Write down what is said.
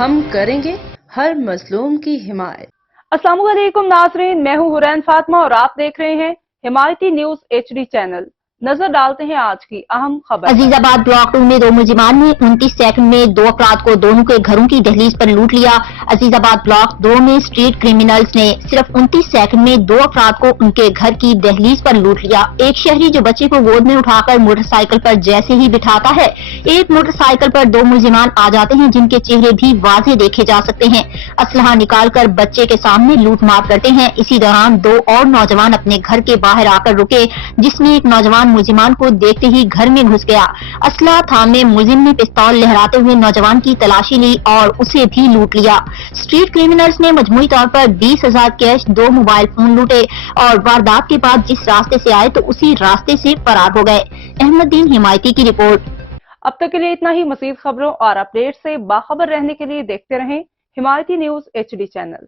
ہم کریں گے ہر مظلوم کی حمایت۔ السلام علیکم ناظرین، میں ہوں حورین فاطمہ اور آپ دیکھ رہے ہیں حمایتی نیوز HD چینل۔ نظر ڈالتے ہیں آج کی اہم خبر۔ عزیز آباد بلاک 2 میں دو ملزمان نے 29 سیکنڈ میں دو افراد کو دونوں کے گھروں کی دہلیز پر لوٹ لیا۔ عزیز آباد بلاک 2 میں اسٹریٹ کرمنلز نے صرف 29 سیکنڈ میں دو افراد کو ان کے گھر کی دہلیز پر لوٹ لیا۔ ایک شہری جو بچے کو گود میں اٹھا کر موٹر سائیکل پر جیسے ہی بٹھاتا ہے، ایک موٹر سائیکل پر دو ملزمان آ جاتے ہیں جن کے چہرے بھی واضح دیکھے جا سکتے ہیں۔ اسلحہ نکال کر بچے کے سامنے لوٹ مار کرتے ہیں۔ اسی دوران دو اور نوجوان اپنے گھر کے باہر آ کر رکے، جس میں ایک نوجوان ملزمان کو دیکھتے ہی گھر میں گھس گیا۔ اسلحہ تھامے ملزم نے پستول لہراتے ہوئے نوجوان کی تلاشی لی اور اسے بھی لوٹ لیا۔ اسٹریٹ کرمنلز نے مجموعی طور پر 20,000 کیش، 2 موبائل فون لوٹے اور واردات کے بعد جس راستے سے آئے تو اسی راستے سے فرار ہو گئے۔ احمد الدین حمایتی کی رپورٹ۔ اب تک کے لیے اتنا ہی۔ مزید خبروں اور اپڈیٹ سے باخبر رہنے کے لیے دیکھتے رہیں حمایتی نیوز HD چینل۔